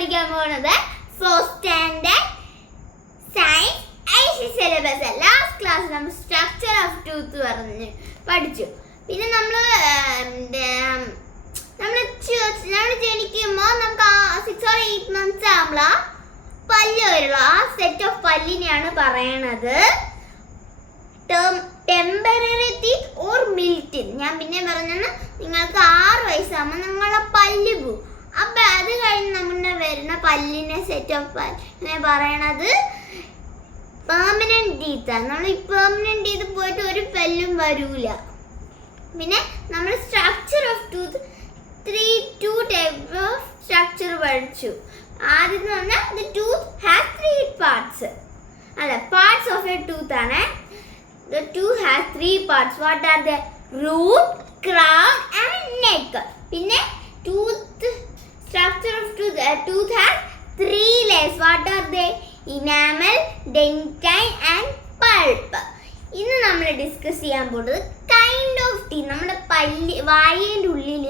പഠിക്കാൻ പോകുന്നത് fourth standard science IC syllabus. Last class നമ്മൾ സ്ട്രക്ചർ ഓഫ് ടൂത്ത് പഠിച്ചു. പിന്നെ നമ്മൾ ജനിക്കുമ്പോൾ നമുക്ക് 6 or 8 months ആകുമ്പോൾ പല്ല് വരുള്ളൂ. ആ സെറ്റ് ഓഫ് പല്ലിനെയാണ് പറയണത് temporary teeth or milk teeth. ഞാൻ പിന്നെ പറഞ്ഞാണ് നിങ്ങൾക്ക് 6 വയസ്സാകുമ്പോൾ നിങ്ങളെ പല്ല് പോവും. അപ്പം അത് കഴിഞ്ഞ് നമ്മുടെ വരുന്ന പല്ലിനെ സെറ്റ് ഓഫ് പല്ലിനെ പറയണത് പെർമനന്റ് ടീത്താണ്. നമ്മൾ ഈ പെർമനന്റ് ടീത്ത് പോയിട്ട് ഒരു പല്ലും വരൂല. പിന്നെ നമ്മൾ structure of tooth 2 type of structure പഠിച്ചു. ആദ്യം പറഞ്ഞാൽ the tooth has 3 parts. അല്ല, parts of a tooth ആണ്. The tooth has 3 parts. What are they? Root, crown and neck. പിന്നെ tooth structure of tooth has 3 layers. What are they? Enamel, dentine and pulp. ഇന്ന് നമ്മൾ discuss ചെയ്യാൻ പോകുന്നത് kind of teeth. നമ്മുടെ വായേൻ്റെ ഉള്ളിൽ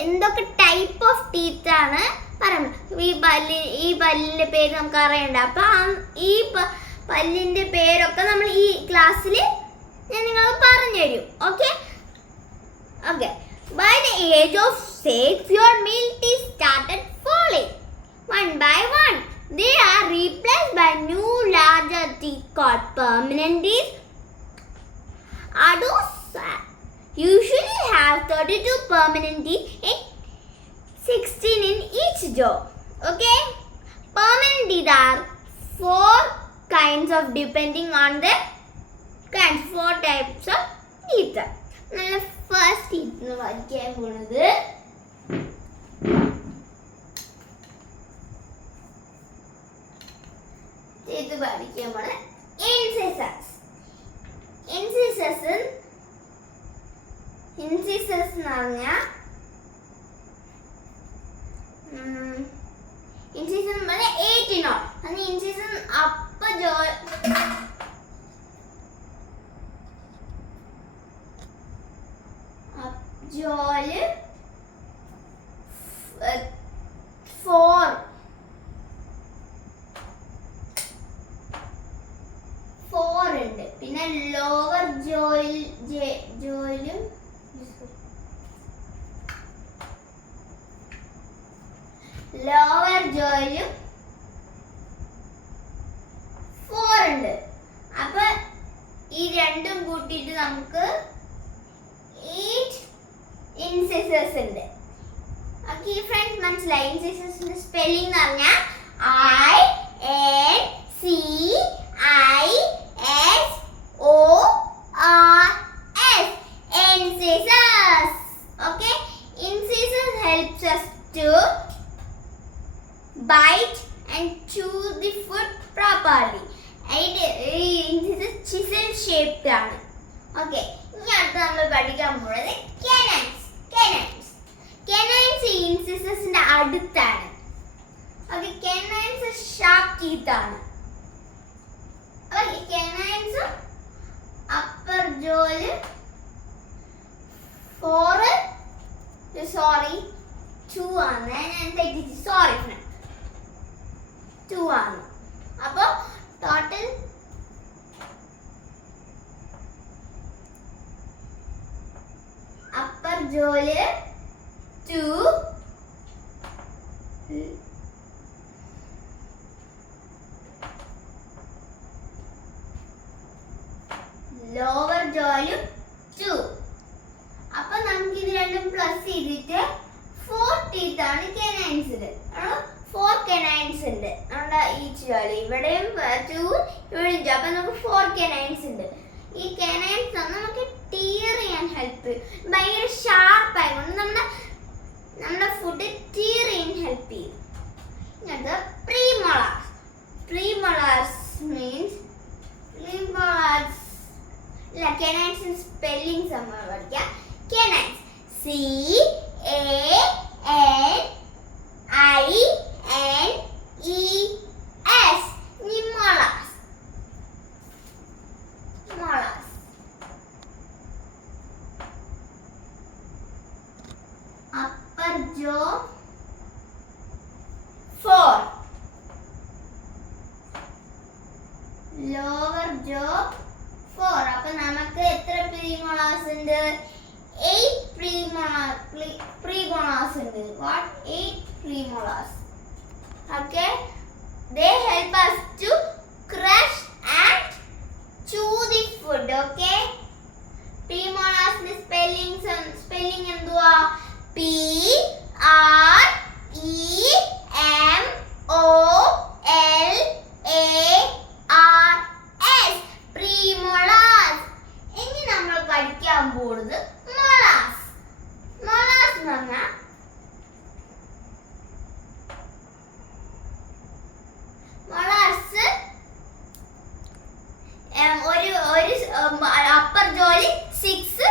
എന്തൊക്കെ type of teeth ആണ് പറയുന്നത്. ഈ പല്ലിൻ്റെ പേര് നമുക്ക് അറിയണ്ട. അപ്പം ഈ പല്ലിൻ്റെ പേരൊക്കെ നമ്മൾ ഈ ക്ലാസ്സിൽ ഞാൻ നിങ്ങൾക്ക് പറഞ്ഞു തരും. Okay. By the age of 6, your milk teeth started falling. One by one, they are replaced by new larger teeth called permanent teeth. Adults usually have 32 permanent teeth and 16 in each jaw. Okay? Permanent teeth are 4 kinds of depending on the kinds. 4 types of teeth. നല്ല first teeth പഠിക്കാൻ പോണത് incisors. Incisors എന്ന് പറഞ്ഞാൽ ഇൻസിസൺ 18 അത് ഇൻസിസൺ ജോല് 4 ഉണ്ട്. പിന്നെ lower ജോയിലും lower ജോയിലും 4 ഉണ്ട്. അപ്പൊ ഈ രണ്ടും കൂട്ടിയിട്ട് നമുക്ക് 8 ഇൻസിസസ് ഉണ്ട്. ഓക്കെ ഫ്രണ്ട്സ്, മനസ്സിലായി? ഇൻസിസസിന്റെ സ്പെല്ലിംഗ് എന്ന് പറഞ്ഞാൽ INCISORS. Incisors. Okay. Incisors helps us to bite and chew the food properly. Incisors chisel shaped ആണ്. ഓക്കെ. ഇനി അടുത്ത് നമ്മൾ പഠിക്കാൻ പോകുന്നത് കെനൈൻസ് ഇൻസിസസിന്റെ അടുത്താണ്. ഓക്കെ. കെനൈൻസ് ഷാർപ്പ് ടീത്ത് ആണ്. കെനൈൻസ് അപ്പർ ജോല് 2 ആണ്. ഞാൻ തെറ്റിച്ചു, സോറി ഫ്രണ്ട്. 2 ആണ്. അപ്പോൾ ടോട്ടൽ അപ്പർ ജോല് 2, ലോവർ ജോലും 2. അപ്പൊ നമുക്ക് ഇത് രണ്ടും പ്ലസ് ചെയ്തിട്ട് 4 ടീത്ത് ആണ് കെനൈൻസിൽ. 4 കെനൈൻസ് ഉണ്ട് നമ്മുടെ ഈച്ച് ജോലി. ഇവിടെയും 2, ഇവിടെയും 2. അപ്പൊ നമുക്ക് 4 കെനൈൻസ് ഉണ്ട്. ഈ കെനൈൻസ് നമുക്ക് ടീർ ചെയ്യാൻ ഹെൽപ്പ് ചെയ്യും. ഭയങ്കര ഷാർപ്പ് ആയതുകൊണ്ട് നമ്മുടെ ഫുഡ് ടീർ ചെയ്യാൻ ഹെൽപ്പ് ചെയ്യും. ഇങ്ങനത്തെ പ്രീമോളാർസ് മീൻസ് കെനൈൻസിന്റെ സ്പെല്ലിംഗ്സ് നമ്മൾ പഠിക്കാം. കെനൈൻസ് CANINES. molars. Upper jaw 4. ഉണ്ട് 8 premolars ഉണ്ട്. What? 8 premolars. Okay, they help us to crush and chew the food. Okay, premolars the spelling എന്തുവാ? P R E M O L A R S. premolars. ഇനി നമ്മൾ പഠിക്കാൻ പോകുന്നത് molars. molars എന്ന് പറഞ്ഞാൽ ഒരു അപ്പർ ജോലി 6,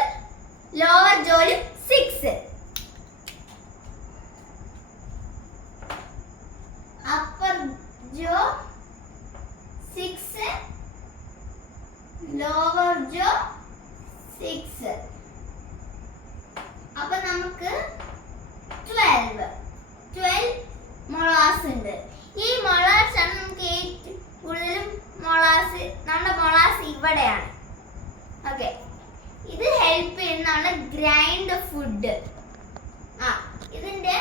ലോവർ ജോലി 6. അപ്പർ ജോ 6, ലോവർ ജോ 6. അപ്പൊ നമുക്ക് 12 molars ഉണ്ട്. ഈ molars ആണ് നമുക്ക് ഏറ്റവും കൂടുതലും നമ്മുടെ molars ഇവിടെയാണ്. ഓക്കെ, ഇത് ഹെൽപ്പ് ചെയ്യുന്നതാണ് ഗ്രൈൻഡ് ഫുഡ്. ഇതിന്റെ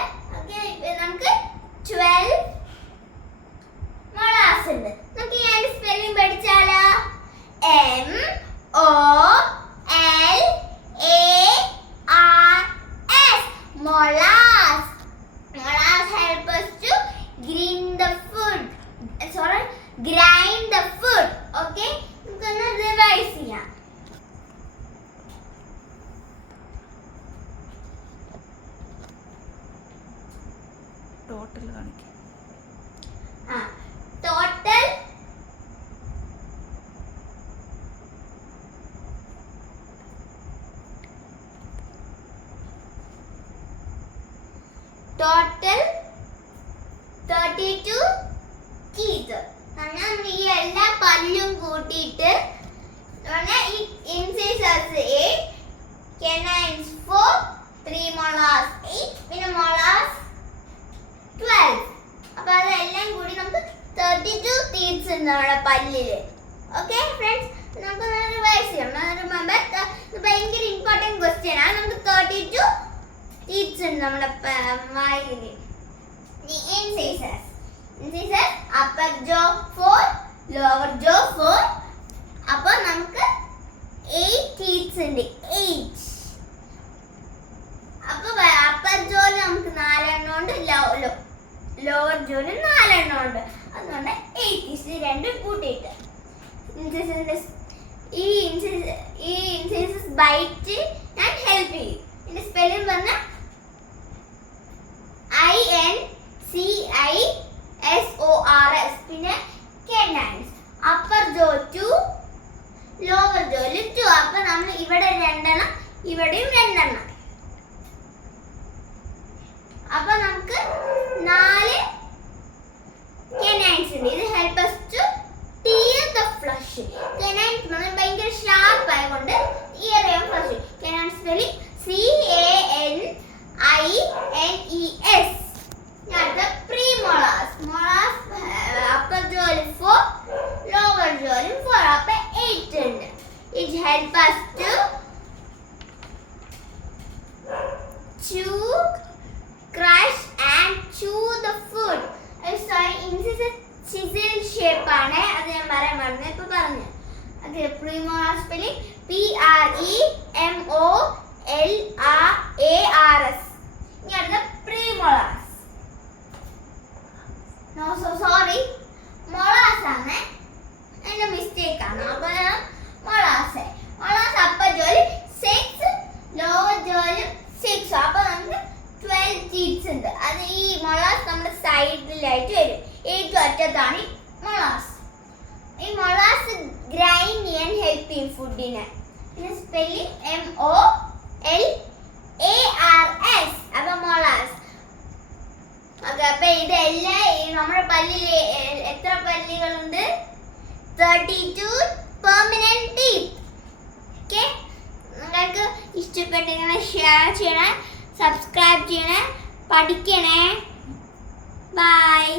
നമുക്ക് 12 molars ഉണ്ട്. നമുക്ക് ഈ spelling പഠിച്ചാലോ? MOLARS. molars. molars help us to grind the food. Okay, നമുക്കൊന്ന് റിവൈസ് ചെയ്യാം. ടോട്ടൽ കാണിക്കാം. Total 32 teeth. നമ്മൾ ഈ എല്ലാ പല്ലും കൂട്ടിയിട്ട് ഈ ഇൻസിസേഴ്സ് 8, canines 4, premolars 8, പിന്നെ molars 12. അപ്പോൾ അതെല്ലാം കൂടി നമുക്ക് 32 teeth ഉണ്ട് നമ്മുടെ പല്ലിൽ. ഓക്കെ ഫ്രണ്ട്സ്, നമുക്ക് റിവൈസ് ചെയ്യാം. റിമെമ്പർ, ഇത് ഭയങ്കര ഇമ്പോർട്ടൻറ്റ് ക്വസ്റ്റ്യൻ ആണ്. നമുക്ക് 32 teeth ഉണ്ട് നമ്മുടെ വായിൽ. Incisors, upper jaw 4, lower jaw 4. അപ്പോൾ നമുക്ക് 8 teeth ഉണ്ട്. 8. അപ്പോൾ upper jawയിൽ നമുക്ക് 4 എണ്ണം ഉണ്ട്, lower jawയിൽ 4 എണ്ണം ഉണ്ട്. അതുകൊണ്ട് 8 രണ്ടും കൂട്ടിയിട്ട് ഈ ഇൻസിസസ് ബൈറ്റ് ഞാൻ ഹെൽപ്പ് ചെയ്യും. ഇതിന്റെ സ്പെല്ലിംഗ് പറഞ്ഞാൽ INCISORS. പിന്നെ canines, upper jaw 2, lower jaw 2. അപ്പൊ നമ്മൾ ഇവിടെ 2 എണ്ണം, ഇവിടെയും 2 എണ്ണം. അപ്പൊ നമുക്ക് 4 canines ഉണ്ട്. ഇത് help us to tear the flesh. canines ഭയങ്കര ഷാർപ്പ് ആയതുകൊണ്ട് tear ചെയ്യാൻ flesh. canines spelling CANINES. അടുത്ത premolars. molars upper jaw 4, lower jaw 4. അപ്പൊ 8 ഉണ്ട്. It help us to chew, crush and chew the food. Sorry, incisor chisel shape ആണ്. അത് ഞാൻ പറയാൻ മറന്നു, ഇപ്പൊ പറഞ്ഞു. Okay, premolars spelling PREMOLARS. ഇനി അടുത്ത premolars. No, so sorry, molars ആണ്. എന്റെ മിസ്റ്റേക്ക് ആണ്. അപ്പൊ molars upper jaw 6, lower jaw 6. അപ്പൊ നമുക്ക് 12 teeth ഉണ്ട്. അത് ഈ molars നമ്മുടെ സൈഡിലായിട്ട് വരും. ഏറ്റവും അറ്റത്താണ് ഈ molars. ഈ molars ഗ്രൈൻഡ് ചെയ്യാൻ ഹെൽപ്പ് ചെയ്യും ഫുഡിനെ. പിന്നെ സ്പെല്ലിംഗ് MOLARS. അപ്പൊ molars. ഓക്കെ, അപ്പൊ ഇതെല്ലാം നമ്മുടെ പല്ലിൽ എത്ര പല്ലുകളുണ്ട്? 32 പെർമനന്റ് ടീത്ത്. ഓക്കെ, നിങ്ങൾക്ക് ഇഷ്ടപ്പെട്ടെങ്കിൽ ഷെയർ ചെയ്യണേ, സബ്സ്ക്രൈബ് ചെയ്യണേ, പഠിക്കണേ. ബൈ.